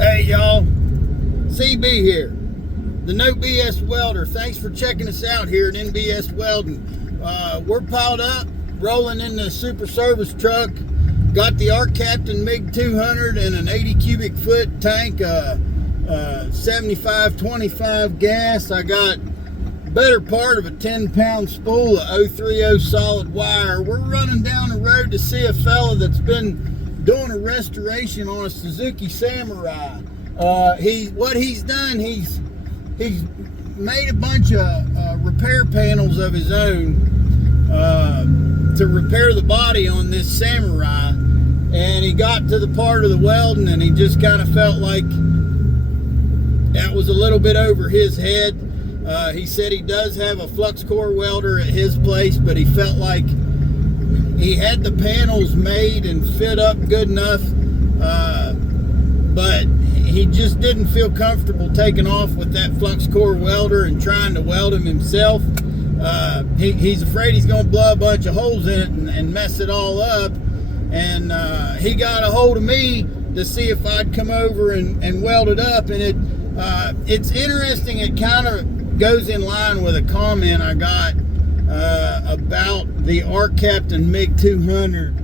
Hey y'all, CB here, the No BS welder. Thanks for checking us out here at NBS Welding. We're piled up, rolling in the super service truck. Got the ARCCAPTAIN MIG 200 and an 80 cubic foot tank, 75-25 gas. I got better part of a 10-pound spool of 030 solid wire. We're running down the road to see a fella that's been doing a restoration on a Suzuki Samauri. What he's done, he's made a bunch of repair panels of his own to repair the body on this Samauri, and he got to the part of the welding and he just kind of felt like that was a little bit over his head. He said he does have a flux core welder at his place, but he felt like he had the panels made and fit up good enough, but he just didn't feel comfortable taking off with that flux core welder and trying to weld them himself. He's afraid he's going to blow a bunch of holes in it and mess it all up. And he got a hold of me to see if I'd come over and weld it up. And it's interesting. It kind of goes in line with a comment I got about the ARCCAPTAIN MIG 200.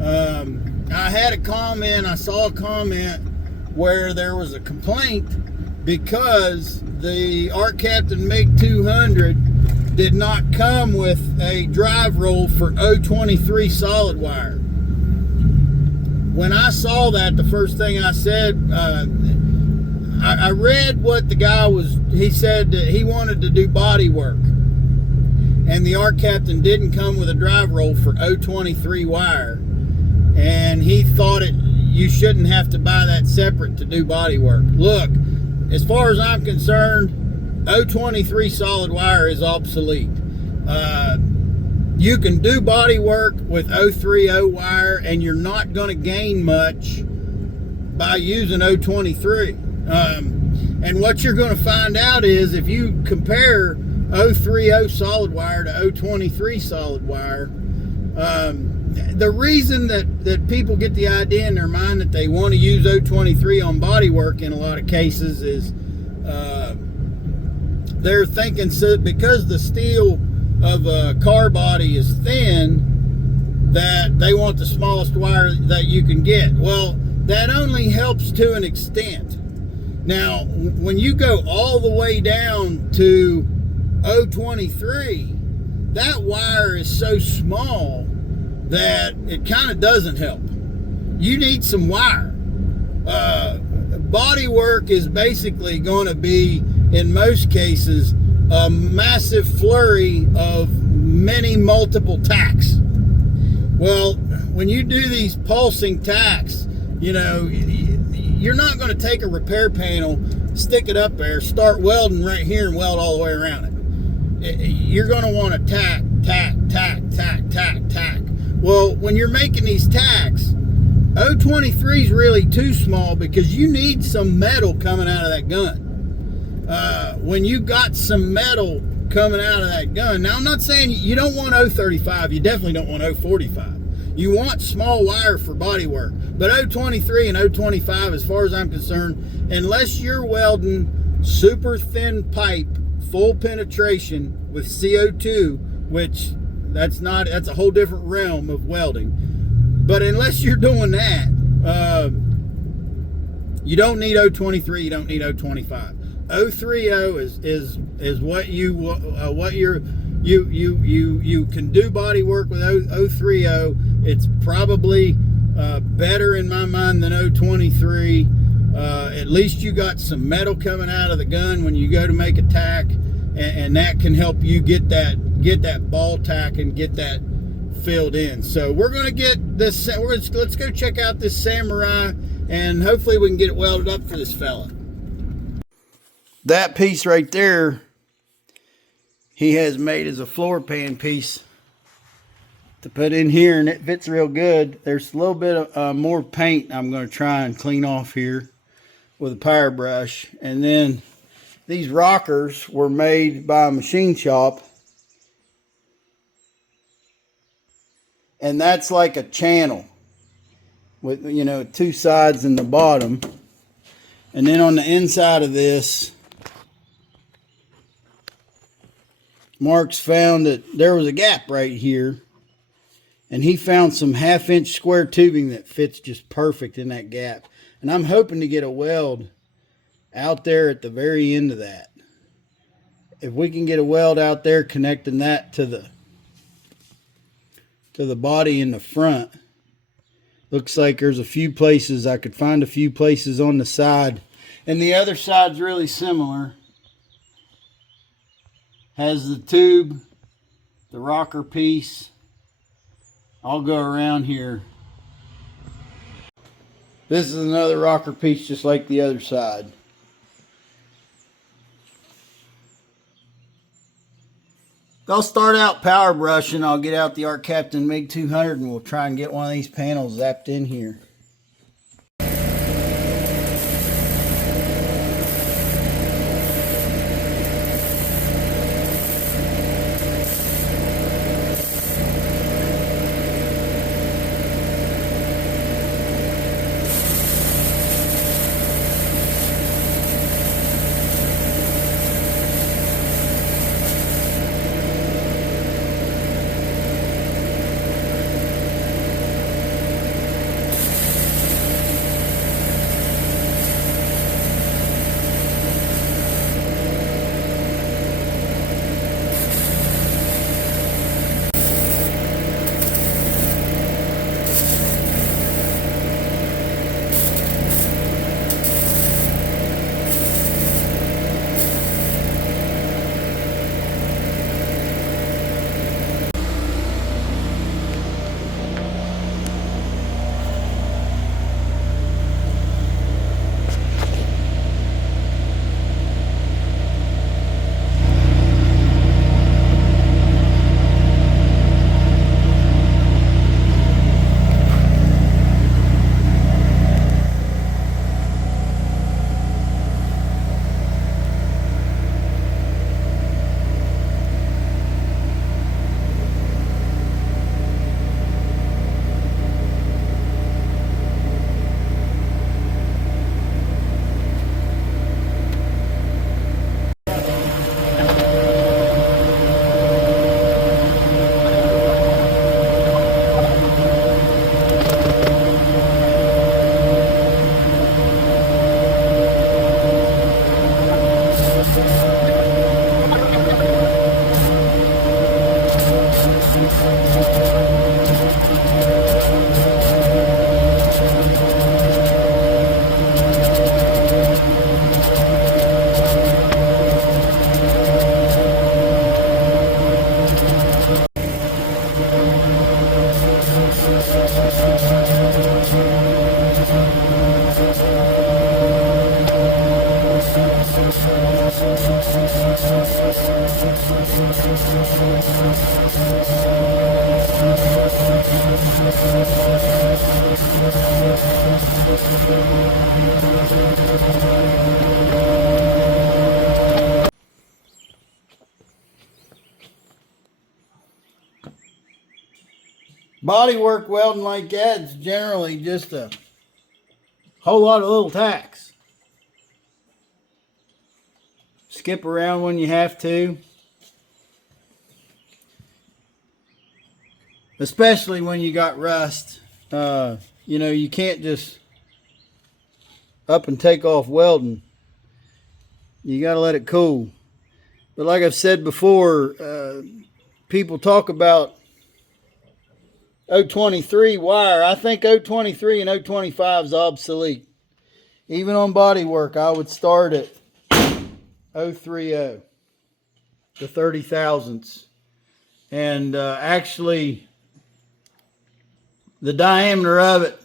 I had a comment, I saw a comment where there was a complaint because the ARCCAPTAIN MIG 200 did not come with a drive roll for 023 solid wire. When I saw that, the first thing I said, I read what the guy he said that he wanted to do body work. And the ARCCAPTAIN didn't come with a drive roll for 023 wire. And he thought you shouldn't have to buy that separate to do body work. Look, as far as I'm concerned, 023 solid wire is obsolete. You can do body work with 030 wire and you're not going to gain much by using 023. And what you're going to find out is if you compare 030 solid wire to 023 solid wire, the reason that people get the idea in their mind that they want to use 023 on body work in a lot of cases is they're thinking because the steel of a car body is thin that they want the smallest wire that you can get. Well, that only helps to an extent. Now, when you go all the way down to 023, that wire is so small that it kind of doesn't help. You need some wire. Body work is basically going to be, in most cases, a massive flurry of multiple tacks. Well, when you do these pulsing tacks, you know, you're not going to take a repair panel, stick it up there, start welding right here and weld all the way around it. You're going to want to tack, tack, tack, tack, tack, tack. Well, when you're making these tacks, 023 is really too small because you need some metal coming out of that gun. When you got some metal coming out of that gun, now I'm not saying you don't want 035, you definitely don't want 045. You want small wire for body work, but 023 and 025, as far as I'm concerned, unless you're welding super thin pipe, full penetration with CO2, which that's a whole different realm of welding. But unless you're doing that, you don't need 023, you don't need 025. 030 is what you can do body work with 030. It's probably better in my mind than 023. At least you got some metal coming out of the gun when you go to make a tack, and that can help you get that ball tack and get that filled in. So we're going to get this. Let's go check out this Samauri, and hopefully we can get it welded up for this fella. That piece right there, he has made as a floor pan piece to put in here, and it fits real good. There's a little bit of more paint I'm going to try and clean off here with a power brush. And then these rockers were made by a machine shop, and that's like a channel with, you know, two sides in the bottom. And then on the inside of this, Mark's found that there was a gap right here. And he found some 1/2-inch square tubing that fits just perfect in that gap. And I'm hoping to get a weld out there at the very end of that. If we can get a weld out there connecting that to the body in the front. Looks like there's a few places. I could find a few places on the side. And the other side's really similar. Has the tube, the rocker piece. I'll go around here. This is another rocker piece just like the other side. I'll start out power brushing. I'll get out the ARCCAPTAIN MIG 200 and we'll try and get one of these panels zapped in here. Bodywork welding like that is generally just a whole lot of little tacks. Skip around when you have to. Especially when you got rust. You know, you can't just up and take off welding. You got to let it cool. But like I've said before, people talk about 023 wire. I think 023 and 025 is obsolete. Even on bodywork, I would start at 030, the 30 thousandths. And actually, the diameter of it,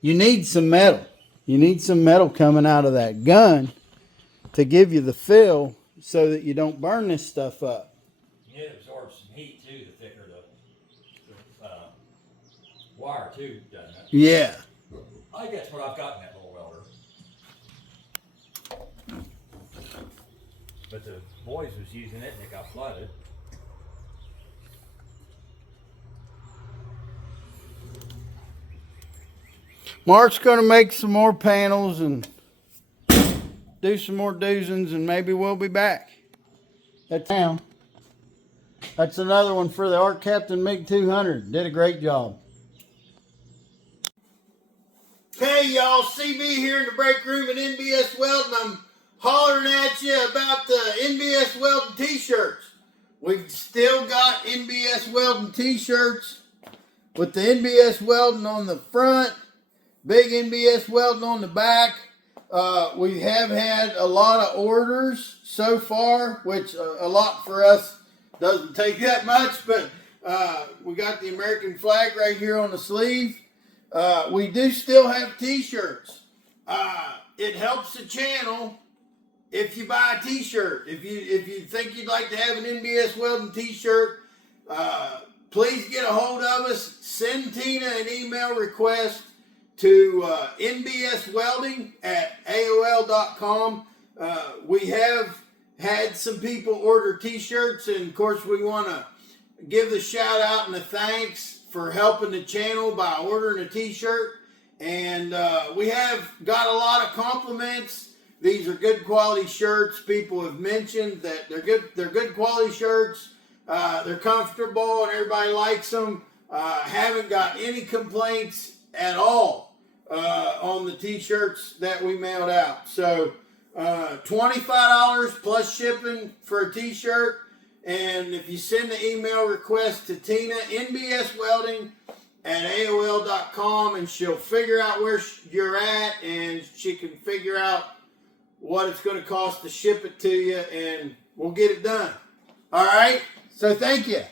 you need some metal. You need some metal coming out of that gun to give you the fill so that you don't burn this stuff up. It absorbs some heat too, the thicker the wire too, doesn't it? Yeah. I think that's what I've got in that little welder. But the boys was using it and it got flooded. Mark's going to make some more panels and do some more doozens, and maybe we'll be back. That's down. That's another one for the ARCCAPTAIN MIG 200. Did a great job. Hey y'all, CB here in the break room at NBS Welding. I'm hollering at you about the NBS Welding t-shirts. We've still got NBS Welding t-shirts with the NBS Welding on the front, big NBS Welding on the back. We have had a lot of orders so far, which a lot for us doesn't take that much, but we got the American flag right here on the sleeve. We do still have t-shirts. It helps the channel if you buy a t-shirt. If you think you'd like to have an NBS Welding t-shirt, please get a hold of us. Send Tina an email request to nbswelding@aol.com. We have had some people order t-shirts, and of course we want to give the shout out and the thanks for helping the channel by ordering a t-shirt. And we have got a lot of compliments. These are good quality shirts. People have mentioned that they're good quality shirts. They're comfortable and everybody likes them. Haven't got any complaints at all on the t-shirts that we mailed out. So $25 plus shipping for a t-shirt. And if you send the email request to Tina, nbswelding@aol.com, and she'll figure out where you're at, and she can figure out what it's going to cost to ship it to you, and we'll get it done. All right? So thank you.